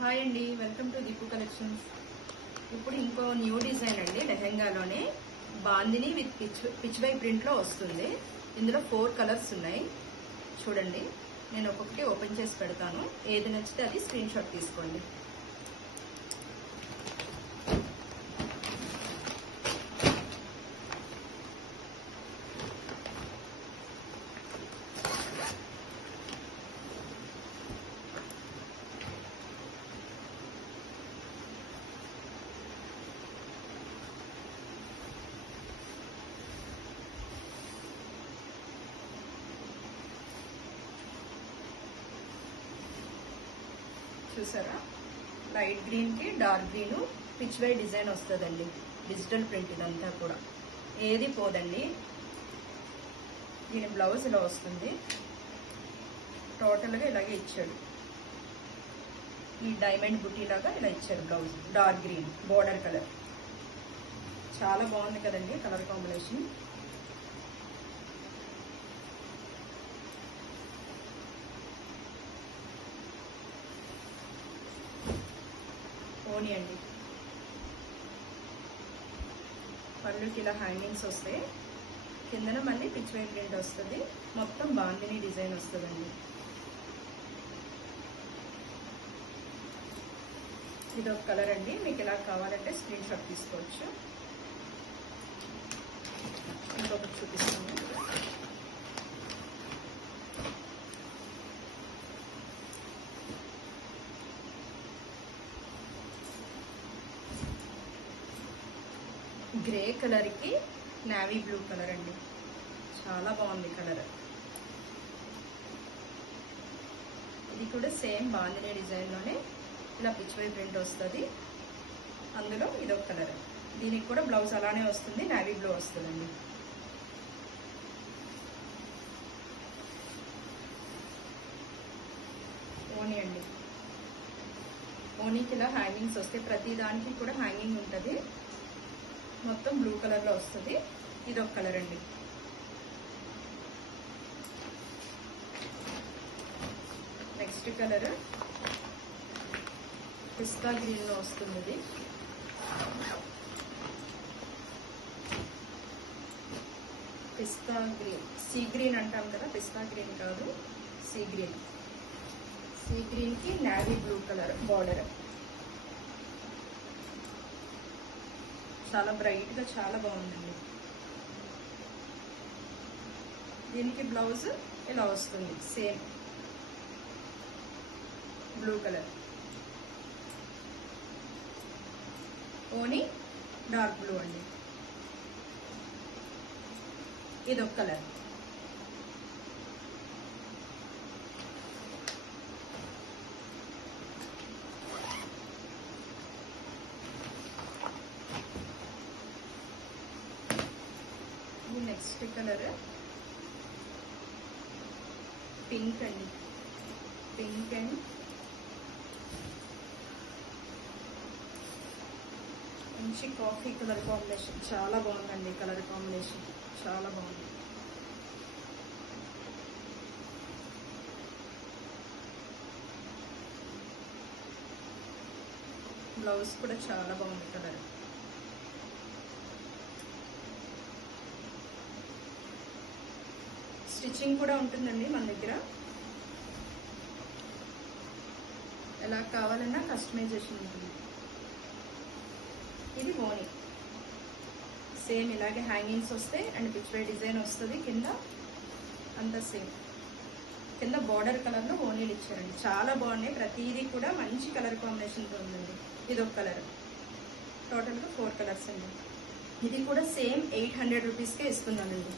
Hi అండి, welcome to Deepu collections. ఇప్పుడు ఇంకో న్యూ డిజైన్ అండి. లెహెంగాలోనే bandhani with pichwai print లో వస్తుంది. ఇందులో 4 కలర్స్ ఉన్నాయి. చూడండి, నేను ఒక్కొక్కటి ఓపెన్ చేసి పెడతాను. ఏది నచ్చితే అది స్క్రీన్ షాట్ తీసుకోండి. చూసారా, లైట్ గ్రీన్ కి డార్క్ గ్రీన్ పిచ్ వై డిజైన్ వస్తుందండి. డిజిటల్ ప్రింట్ ఇదంతా కూడా ఏది పోదండి. దీని బ్లౌజ్ ఇలా వస్తుంది. టోటల్ గా ఇలాగే ఇచ్చాడు. ఈ డైమండ్ బుటీ లాగా ఇలా ఇచ్చాడు blouse. Dark green border colour చాలా బాగుంది కదండి కలర్ కాంబినేషన్. ఓని అండి, పళ్ళుకి ఇలా హ్యాంగింగ్స్ వస్తాయి. కిందన మళ్ళీ పిచ్ వై ప్రింట్ వస్తుంది. మొత్తం బాందిని డిజైన్ వస్తుందండి. ఇది ఒక కలర్ అండి. మీకు ఇలా కావాలంటే స్క్రీన్ షాట్ తీసుకోవచ్చు. ఇంకొకటి చూపిస్తాను. గ్రే కలర్ కి నావీ బ్లూ కలర్ అండి. చాలా బాగుంది కలర్. ఇది కూడా సేమ్ బాందిని డిజైన్ లోనే ఇలా పిచ్ వై ప్రింట్ వస్తుంది. అందులో ఇదొక కలర్. దీనికి కూడా బ్లౌజ్ అలానే వస్తుంది. నావీ బ్లూ వస్తుందండి. ఓని అండి, ఓనీకి ఇలా హ్యాంగింగ్స్ వస్తాయి. ప్రతి దానికి కూడా హ్యాంగింగ్ ఉంటుంది. మొత్తం బ్లూ కలర్ లో వస్తుంది. ఇది ఒక కలర్ అండి. నెక్స్ట్ కలర్ పిస్తా గ్రీన్ లో వస్తుంది. ఇది పిస్తా గ్రీన్, సీ గ్రీన్ అంటాం కదా, పిస్తా గ్రీన్ కాదు, సీ గ్రీన్. సీ గ్రీన్ కి నావీ బ్లూ కలర్ బార్డర్. చాలా బ్రైట్ గా చాలా బాగుందండి. దీనికి బ్లౌజ్ ఇలా వస్తుంది. Same blue colour. ఓని డార్క్ బ్లూ అండి. ఇదొక కలర్. నెక్స్ట్ కలర్ పింక్ అండి. పింక్ అండ్ మంచి కాఫీ కలర్ కాంబినేషన్. చాలా బాగుందండి కలర్ కాంబినేషన్. చాలా బాగుంది. బ్లౌజ్ కూడా చాలా బాగుంది కలర్. స్టిచ్చింగ్ కూడా ఉంటుందండి మన దగ్గర. ఎలా కావాలన్నా కస్టమైజేషన్ ఉంటుంది. ఇది ఓని. సేమ్ ఇలాగే హ్యాంగింగ్స్ వస్తాయి అండ్ పిచ్ వై డిజైన్ వస్తుంది. కింద అంతా సేమ్. కింద బార్డర్ కలర్ లో ఓనీలు ఇచ్చారండి. చాలా బాగున్నాయి. ప్రతిదీ కూడా మంచి కలర్ కాంబినేషన్ తో ఉందండి. ఇది ఒక కలర్. టోటల్ గా 4 కలర్స్ అండి. ఇది కూడా సేమ్ 800 రూపీస్కే ఇస్తున్నానండి.